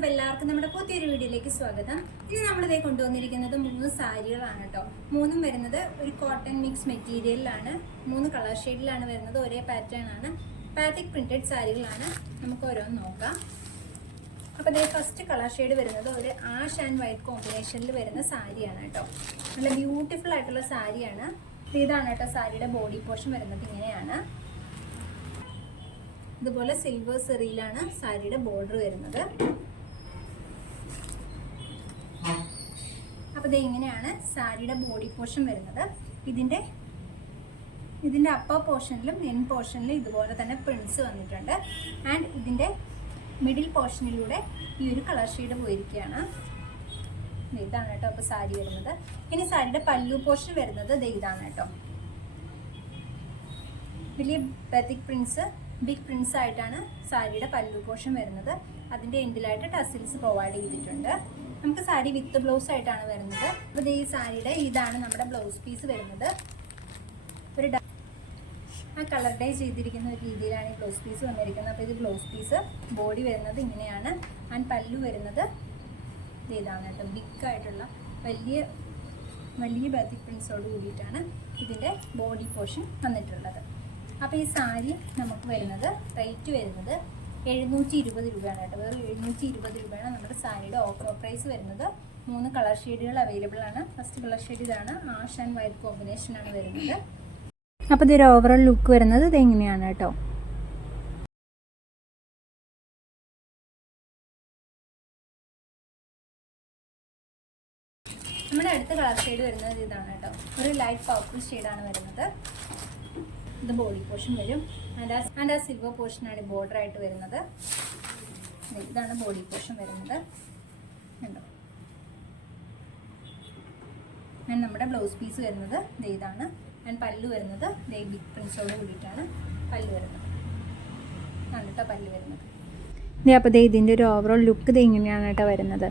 അപ്പോൾ എല്ലാവർക്കും നമ്മുടെ പുതിയൊരു വീഡിയോയിലേക്ക് സ്വാഗതം. ഇന്ന് നമ്മളിതേ കൊണ്ടുവന്നിരിക്കുന്നത് മൂന്ന് സാരികളാണ് കേട്ടോ മൂന്നും വരുന്നത് ഒരു കോട്ടൺ മിക്സ് മെറ്റീരിയലിലാണ് മൂന്ന് കളർ ഷെയ്ഡിലാണ് വരുന്നത് ഒരേ പാറ്റേൺ ആണ്. പാറ്റിക് പ്രിന്റഡ് സാരികളാണ്. നമുക്ക് ഓരോന്ന് നോക്കാം. അപ്പോൾ ഇതേ ഫസ്റ്റ് കളർ ഷെയ്ഡ് വരുന്നത് ഒരു ആഷ് ആൻഡ് വൈറ്റ് കോമ്പിനേഷനിൽ വരുന്ന സാരിയാണ് കേട്ടോ നല്ല ബ്യൂട്ടിഫുൾ ആയിട്ടുള്ള സാരിയാണ്. ഇതാണ് കേട്ടോ സാരിയുടെ ബോഡി പോർഷൻ വരുന്നത് ഇങ്ങനെയാണ്. ഇതുപോലെ സിൽവർ സെറിയിലാണ് സാരിയുടെ ബോർഡർ വരുന്നത്. അപ്പോൾ ഇത് ഇങ്ങനെയാണ് സാരിയുടെ ബോഡി പോർഷൻ വരുന്നത്. ഇതിന്റെ ഇതിന്റെ അപ്പർ പോർഷനിലും എൻ പോർഷനിലും ഇതുപോലെ തന്നെ പ്രിൻസ് വന്നിട്ടുണ്ട്. ആൻഡ് ഇതിന്റെ മിഡിൽ പോർഷനിലൂടെ ഈ ഒരു കളർ ഷെയ്ഡ് പോയിരിക്കുകയാണ്. ഇതാണ് കേട്ടോ അപ്പോൾ സാരി വരുന്നത്. ഇനി സാരിയുടെ പല്ലു പോർഷൻ വരുന്നത് ഇതാണ് കേട്ടോ. വലിയ ബത്തിക് പ്രിൻസ് ബിഗ് പ്രിൻസ് ആയിട്ടാണ് സാരിയുടെ പല്ലു പോർഷൻ വരുന്നത്. അതിന്റെ എൻഡിലായിട്ട് ടസിൽസ് പ്രൊവൈഡ് ചെയ്തിട്ടുണ്ട്. നമുക്ക് സാരി വിത്ത് ബ്ലൗസ് ആയിട്ടാണ് വരുന്നത്. അപ്പോൾ ഈ സാരിയുടെ ഇതാണ് നമ്മുടെ ബ്ലൗസ് പീസ് വരുന്നത്. ഒരു ആ കളർ ഡൈ ചെയ്തിരിക്കുന്ന ഒരു രീതിയിലാണ് ഈ ബ്ലൗസ് പീസ് വന്നിരിക്കുന്നത്. അപ്പോൾ ഇത് ബ്ലൗസ് പീസ് ബോഡി വരുന്നത് ഇങ്ങനെയാണ്. ആൻഡ് പല്ലു വരുന്നത് ഇതാണ് കേട്ടോ. ബിഗ് ആയിട്ടുള്ള വലിയ വലിയ ബത്തിക് പ്രിൻസോട് കൂടിയിട്ടാണ് ഇതിന്റെ ബോഡി പോർഷൻ വന്നിട്ടുള്ളത്. അപ്പോൾ ഈ സാരി നമുക്ക് വരുന്നത് റേറ്റ് വരുന്നത് എഴുന്നൂറ്റി ഇരുപത് രൂപയാണ് കേട്ടോ. വെറും എഴുന്നൂറ്റി ഇരുപത് രൂപയാണ് നമ്മുടെ സാരിയുടെ ഓഫർ പ്രൈസ് വരുന്നത്. മൂന്ന് കളർ ഷെയ്ഡുകൾ അവൈലബിൾ ആണ്. ഫസ്റ്റ് കളർ ഷെയ്ഡ് ഇതാണ്. ആഷ് ആൻഡ് വൈറ്റ് കോമ്പിനേഷൻ ആണ് വരുന്നത്. അപ്പോൾ ഇതൊരു ഓവറോൾ ലുക്ക് വരുന്നത് ഇതെങ്ങനെയാണ് കേട്ടോ? നമ്മുടെ അടുത്ത കളർ ഷെയ്ഡ് വരുന്നത് ഇതാണ് കേട്ടോ. ഒരു ലൈറ്റ് പർപ്പിൾ ഷെയ്ഡാണ് വരുന്നത്. ഇത് ബോഡി പോർഷൻ വരും. ആൻഡ് ആ ആൻഡ് ആ സിൽവർ പോർഷനാണ് ബോർഡർ ആയിട്ട് വരുന്നത്. ഇതാണ് ബോഡി പോർഷൻ വരുന്നത്. കണ്ടോ? ആൻഡ് നമ്മുടെ ബ്ലൗസ് പീസ് വരുന്നത് ഇതാണ്. ആൻഡ് പല്ലു വരുന്നത് ബിഗ് പ്രിൻസോട് കൂടിയിട്ടാണ് പല്ലു വരുന്നത്. ആണ് കേട്ടോ പല്ലു വരുന്നത്. ഇതേ അപ്പോൾ ദേ ഇതിന്റെ ഒരു ഓവറോൾ ലുക്ക് ദേ ഇങ്ങനെയാണ് കേട്ടോ വരുന്നത്.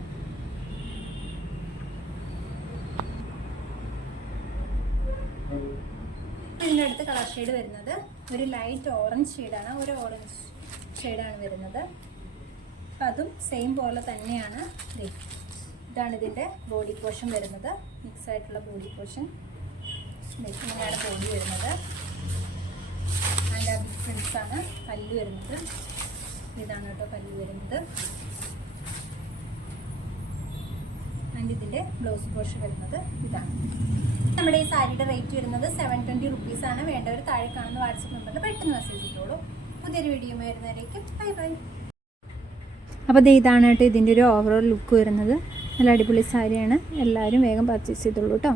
ഇതിന്റെ അടുത്ത കളർ ഷെയ്ഡ് വരുന്നത്. ഒരു ലൈറ്റ് ഓറഞ്ച് ഷെയ്ഡാണ് ഒരു ഓറഞ്ച് ഷെയ്ഡാണ് വരുന്നത്. അപ്പം അതും സെയിം പോലെ തന്നെയാണ്. ഇതാണ് ഇതിന്റെ ബോഡി പോർഷൻ വരുന്നത്. മിക്സ് ആയിട്ടുള്ള ബോഡി പോർഷൻ ഇങ്ങനെയാണ് ബോഡി വരുന്നത്. അതിന്റെ ഡിഫറൻസാണ് പല്ല് വരുന്നത്. ഇതാണ് കേട്ടോ പല്ല് വരുന്നത്. ആൻഡ് ഇതിന്റെ ബ്ലൗസ് പോർഷൻ വരുന്നത് ഇതാണ്. നമ്മുടെ ഈ സാരിയുടെ റേറ്റ് വരുന്നത് സെവൻ ട്വന്റി റുപ്പീസ് ആണ്. വേണ്ടവർ താഴെ കാണുന്ന വാട്സപ്പ് നമ്പറിൽ പെട്ടെന്ന് മെസ്സേജ് ഇട്ടോളൂ. പുതിയൊരു വീഡിയോ വരുന്നവരേക്കും ബൈ ബൈ അപ്പോൾ ഇതാണ് കേട്ടോ ഇതിന്റെ ഒരു ഓവറോൾ ലുക്ക് വരുന്നത്. നല്ല അടിപൊളി സാരിയാണ്. എല്ലാവരും വേഗം പർച്ചേസ് ചെയ്തോളൂ കേട്ടോ.